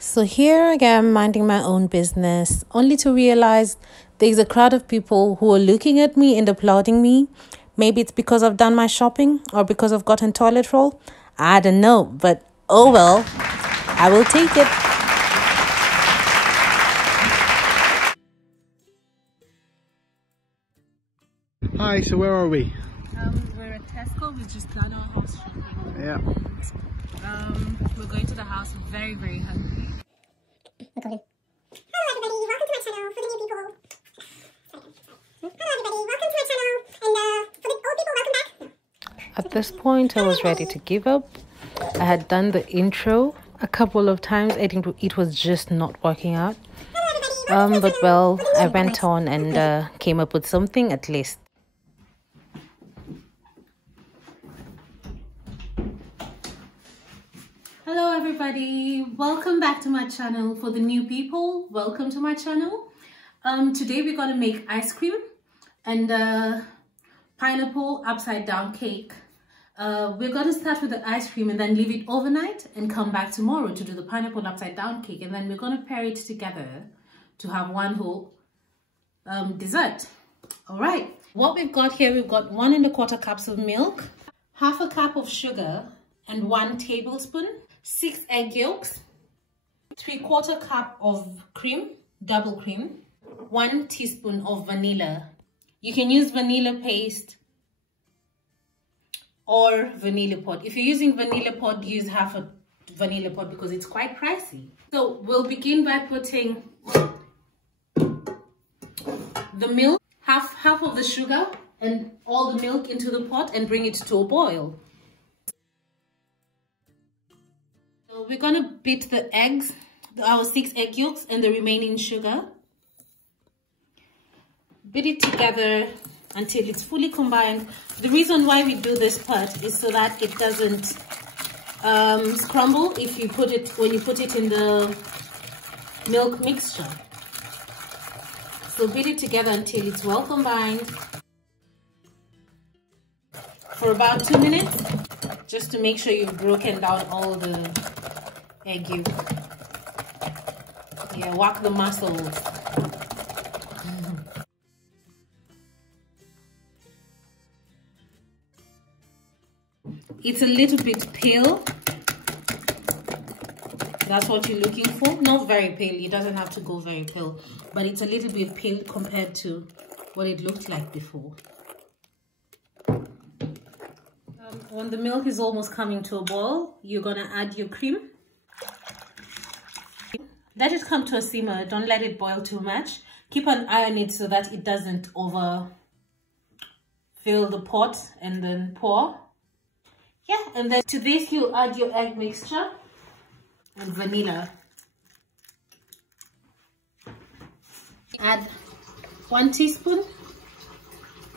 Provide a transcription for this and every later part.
So here I am minding my own business, only to realize there's a crowd of people who are looking at me and applauding me. Maybe it's because I've done my shopping or because I've gotten toilet roll. I don't know, but oh well, I will take it. Hi, so where are we? We're at Tesco. We just done our house shopping. Yeah. We're going to the house very, very hungry. Hello everybody, welcome to my channel for the new people. Hello everybody, welcome to my channel, and for the old people, welcome back. At this point, I was ready to give up. I had done the intro a couple of times. I think it was just not working out. But well, I went on and came up with something at least. Hello everybody, welcome back to my channel. For the new people, welcome to my channel. Today we're going to make ice cream and pineapple upside down cake. We're going to start with the ice cream and then leave it overnight and come back tomorrow to do the pineapple upside down cake, and then we're going to pair it together to have one whole dessert. All right, what we've got here, we've got 1 1/4 cups of milk, half a cup of sugar and 1 tablespoon, 6 egg yolks, 3/4 cup of cream, double cream, 1 teaspoon of vanilla. You can use vanilla paste or vanilla pod. If you're using vanilla pod, use half a vanilla pod because it's quite pricey. So we'll begin by putting the milk, half of the sugar and all the milk into the pot and bring it to a boil. So we're gonna beat the eggs, our 6 egg yolks and the remaining sugar. Beat it together until it's fully combined. The reason why we do this part is so that it doesn't scramble if you put it when you put it in the milk mixture. So beat it together until it's well combined for about 2 minutes, just to make sure you've broken down all the egg yolk. Yeah, work the muscles. It's a little bit pale. That's what you're looking for. Not very pale. It doesn't have to go very pale, but it's a little bit pale compared to what it looked like before. When the milk is almost coming to a boil, you're gonna add your cream. Let it come to a simmer. Don't let it boil too much. Keep an eye on it so that it doesn't overfill the pot and then pour. Yeah, and then to this you add your egg mixture and vanilla. Add 1 teaspoon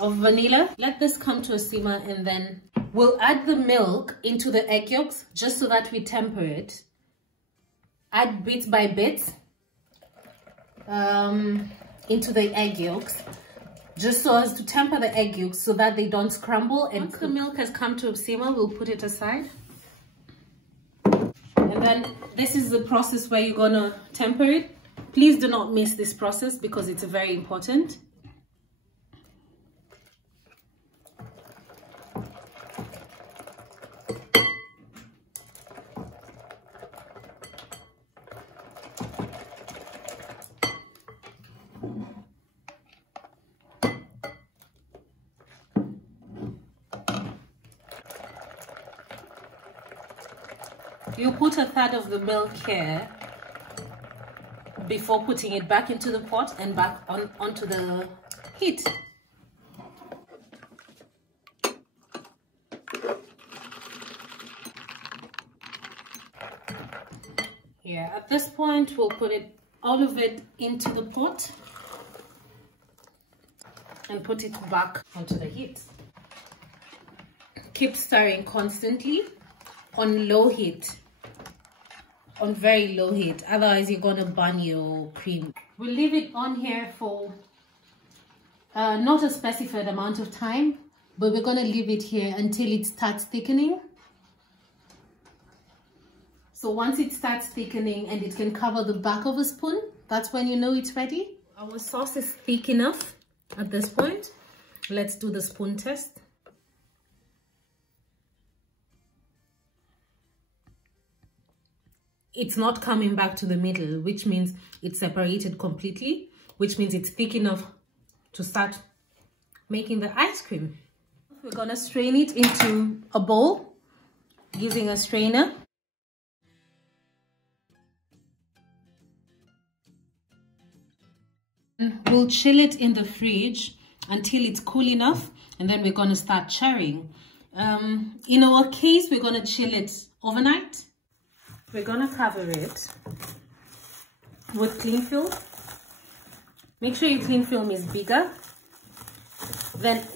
of vanilla. Let this come to a simmer and then we'll add the milk into the egg yolks just so that we temper it. Add bit by bit into the egg yolks, just so as to temper the egg yolks so that they don't scramble. And once the milk has come to a simmer, we'll put it aside. And then this is the process where you're gonna temper it. Please do not miss this process because it's very important. You put 1/3 of the milk here before putting it back into the pot and back onto the heat. Yeah, at this point we'll put all of it into the pot and put it back onto the heat. Keep stirring constantly on low heat. On very low heat, otherwise you're gonna burn your cream. We'll leave it on here for not a specified amount of time, but we're gonna leave it here until it starts thickening. So once it starts thickening and it can cover the back of a spoon, that's when you know it's ready. Our sauce is thick enough at this point. Let's do the spoon test. It's not coming back to the middle, which means it's separated completely, which means it's thick enough to start making the ice cream. We're gonna strain it into a bowl using a strainer. We'll chill it in the fridge until it's cool enough, and then we're gonna start cherrying. In our case, we're gonna chill it overnight. We're gonna cover it with cling film. Make sure your cling film is bigger. Then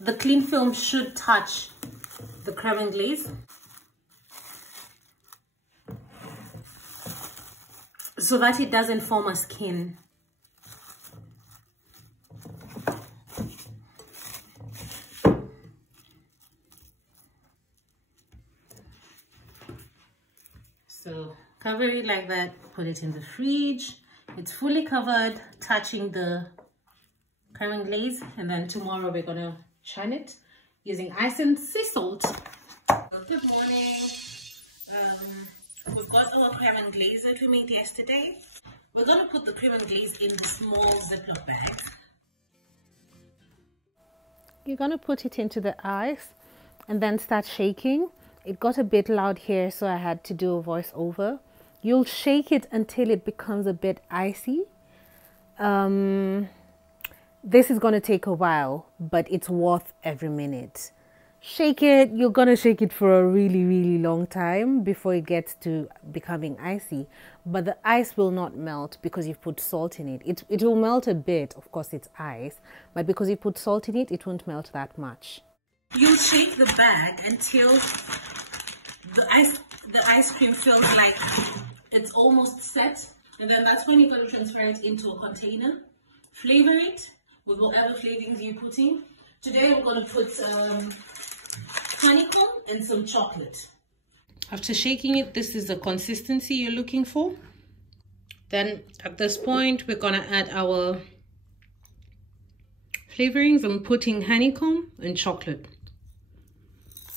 the cling film should touch the creme and glaze. So that it doesn't form a skin. So cover it like that, put it in the fridge. It's fully covered, touching the creme and glaze, and then tomorrow we're gonna churn it using ice and sea salt. Good morning. We've got our creme and glaze that we made yesterday. We're gonna put the creme and glaze in the small Ziploc bag. You're gonna put it into the ice and then start shaking. It got a bit loud here, so I had to do a voiceover. You'll shake it until it becomes a bit icy. This is going to take a while, but it's worth every minute. Shake it. You're going to shake it for a really, really long time before it gets to becoming icy. But the ice will not melt because you've put salt in it. It will melt a bit. Of course, it's ice. But because you put salt in it, it won't melt that much. You shake the bag until the ice cream feels like it's almost set, and then that's when you're going to transfer it into a container. Flavor it with whatever flavorings you're putting. Today I'm going to put honeycomb and some chocolate. After shaking it, this is the consistency you're looking for. Then at this point we're going to add our flavorings. I'm putting honeycomb and chocolate.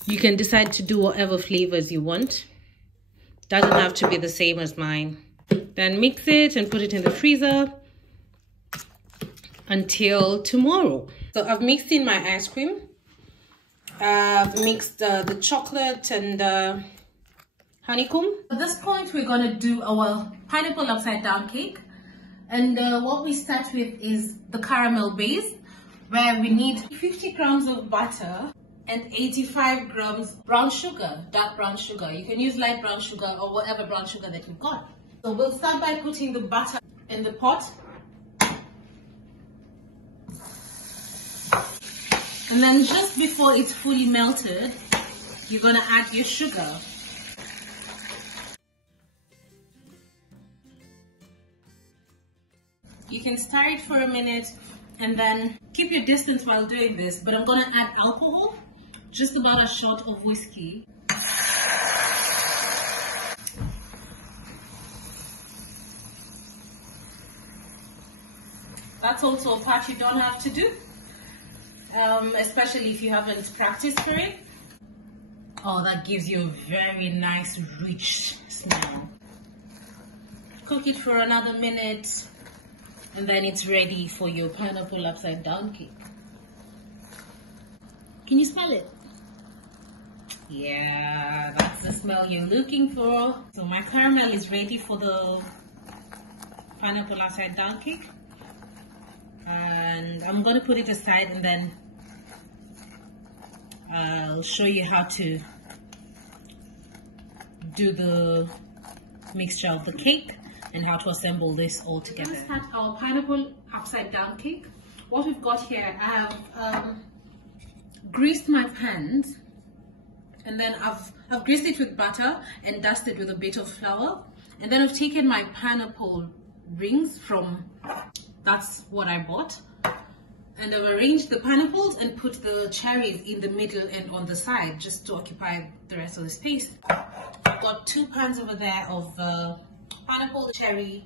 You can decide to do whatever flavors you want. Doesn't have to be the same as mine. Then mix it and put it in the freezer until tomorrow. So I've mixed in my ice cream. I've mixed the chocolate and honeycomb. At this point, we're gonna do our pineapple upside down cake. And what we start with is the caramel base, where we need 50 grams of butter and 85 grams brown sugar, dark brown sugar. You can use light brown sugar or whatever brown sugar that you've got. So we'll start by putting the butter in the pot. And then just before it's fully melted, you're gonna add your sugar. You can stir it for a minute and then keep your distance while doing this, but I'm gonna add alcohol. Just about a shot of whiskey. That's also a part you don't have to do, especially if you haven't practiced for it. Oh, that gives you a very nice, rich smell. Cook it for another minute, and then it's ready for your pineapple upside down cake. Can you smell it? Yeah, that's the smell you're looking for. So my caramel is ready for the pineapple upside down cake. And I'm going to put it aside, and then I'll show you how to do the mixture of the cake and how to assemble this all together. Let's start our pineapple upside down cake. What we've got here, I have greased my pans, and then I've greased it with butter and dusted with a bit of flour, and then I've taken my pineapple rings from, that's what I bought, and I've arranged the pineapples and put the cherries in the middle and on the side just to occupy the rest of the space. got 2 pans over there of pineapple cherry.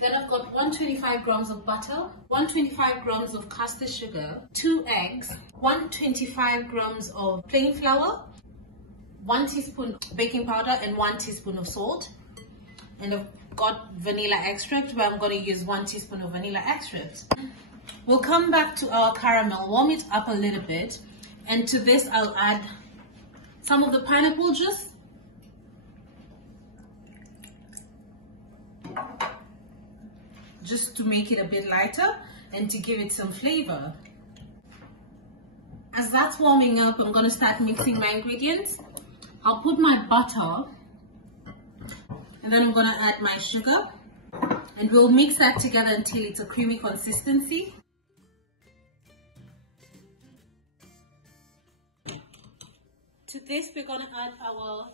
Then I've got 125 grams of butter, 125 grams of caster sugar, 2 eggs, 125 grams of plain flour, 1 teaspoon baking powder, and 1 teaspoon of salt. And I've got vanilla extract, where I'm going to use 1 teaspoon of vanilla extract. We'll come back to our caramel, warm it up a little bit, and to this I'll add some of the pineapple juice, just to make it a bit lighter and to give it some flavor. As that's warming up, I'm going to start mixing my ingredients. I'll put my butter, and then I'm going to add my sugar, and we'll mix that together until it's a creamy consistency. To this, we're going to add our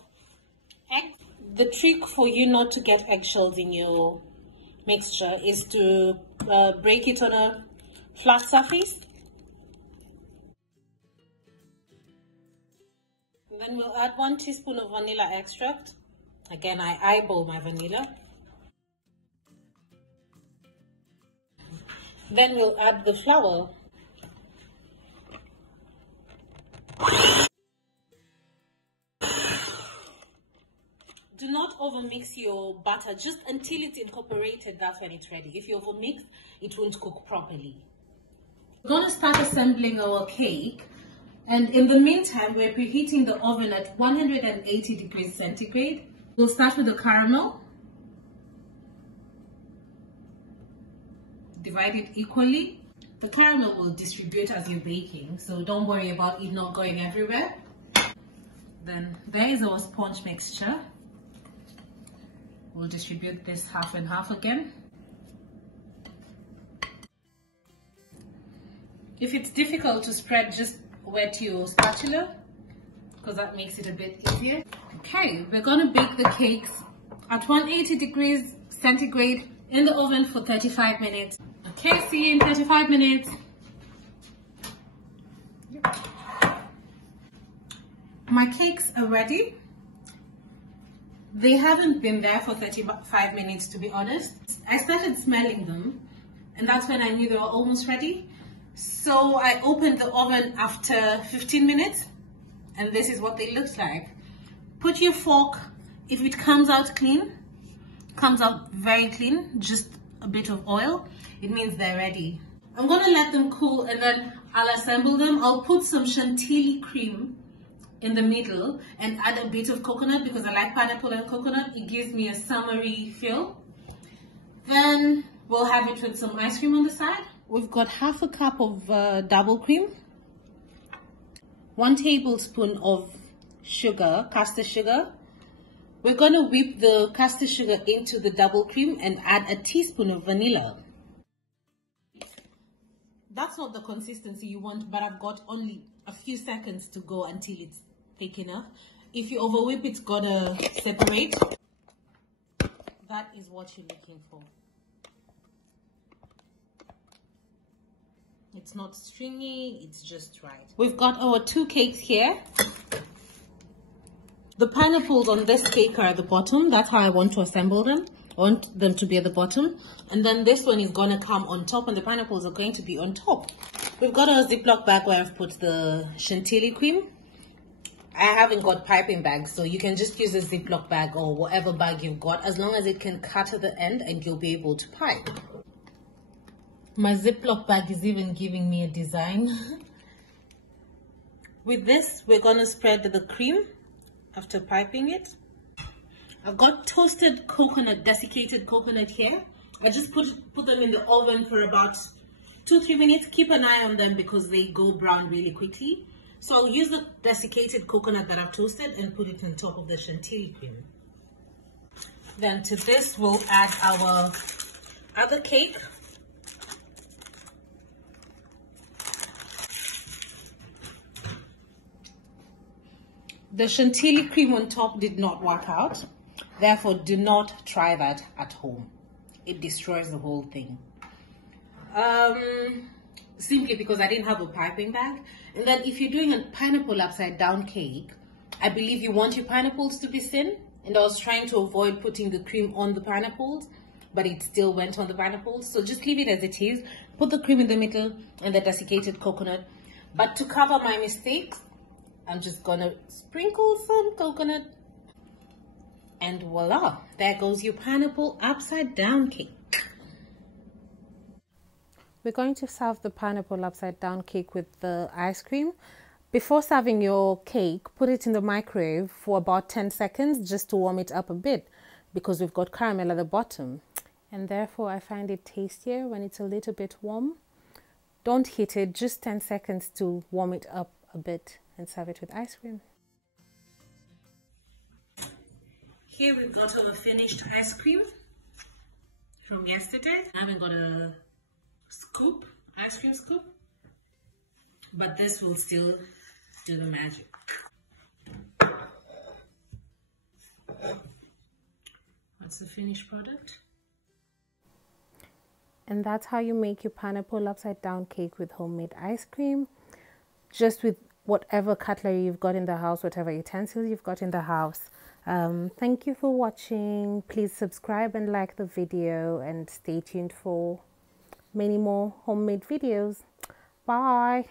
eggs. The trick for you not to get eggshells in your mixture is to break it on a flat surface. And then we'll add 1 teaspoon of vanilla extract. Again, I eyeball my vanilla. Then we'll add the flour. Do not overmix your butter, just until it's incorporated, that's when it's ready. If you overmix, it won't cook properly. We're going to start assembling our cake, and in the meantime, we're preheating the oven at 180 degrees centigrade. We'll start with the caramel. Divide it equally. The caramel will distribute as you're baking, so don't worry about it not going everywhere. Then there is our sponge mixture. We'll distribute this half and half again. If it's difficult to spread, just wet your spatula, because that makes it a bit easier. Okay, we're going to bake the cakes at 180 degrees centigrade in the oven for 35 minutes. Okay, see you in 35 minutes. My cakes are ready. They haven't been there for 35 minutes, to be honest. I started smelling them, and that's when I knew they were almost ready. So I opened the oven after 15 minutes, and this is what they looked like. Put your fork, if it comes out clean, comes out very clean, just a bit of oil, it means they're ready. I'm gonna let them cool, and then I'll assemble them. I'll put some chantilly cream in the middle and add a bit of coconut, because I like pineapple and coconut. It gives me a summery feel. Then we'll have it with some ice cream on the side. We've got half a cup of double cream, 1 tablespoon of sugar, caster sugar. We're going to whip the caster sugar into the double cream and add a teaspoon of vanilla. That's not the consistency you want, but I've got only a few seconds to go until it's thick enough. If you overwhip, it's gonna separate. That is what you're looking for. It's not stringy, it's just right. We've got our 2 cakes here. The pineapples on this cake are at the bottom. That's how I want to assemble them. I want them to be at the bottom. And then this one is gonna come on top, and the pineapples are going to be on top. We've got a Ziploc bag where I've put the chantilly cream. I haven't got piping bags, so you can just use a Ziploc bag or whatever bag you've got, as long as it can cut at the end and you'll be able to pipe. My Ziploc bag is even giving me a design. With this, we're gonna spread the cream after piping it. I've got toasted coconut, desiccated coconut here. I just put them in the oven for about 2-3 minutes. Keep an eye on them because they go brown really quickly. So I'll use the desiccated coconut that I've toasted and put it on top of the chantilly cream. Then to this, we'll add our other cake. The chantilly cream on top did not work out. Therefore, do not try that at home. It destroys the whole thing. Simply because I didn't have a piping bag. And then if you're doing a pineapple upside down cake, I believe you want your pineapples to be thin. and I was trying to avoid putting the cream on the pineapples, but it still went on the pineapples. So just leave it as it is. Put the cream in the middle and the desiccated coconut. But to cover my mistakes, I'm just gonna sprinkle some coconut. And voila, there goes your pineapple upside down cake. We're going to serve the pineapple upside down cake with the ice cream. Before serving your cake, put it in the microwave for about 10 seconds just to warm it up a bit, because we've got caramel at the bottom. And therefore, I find it tastier when it's a little bit warm. Don't heat it, just 10 seconds to warm it up a bit and serve it with ice cream. Here we've got our finished ice cream from yesterday. I haven't got a scoop, ice cream scoop, but this will still do the magic. That's the finished product. And that's how you make your pineapple upside down cake with homemade ice cream. Just with whatever cutlery you've got in the house, whatever utensils you've got in the house. Thank you for watching. Please subscribe and like the video, and stay tuned for many more homemade videos. Bye.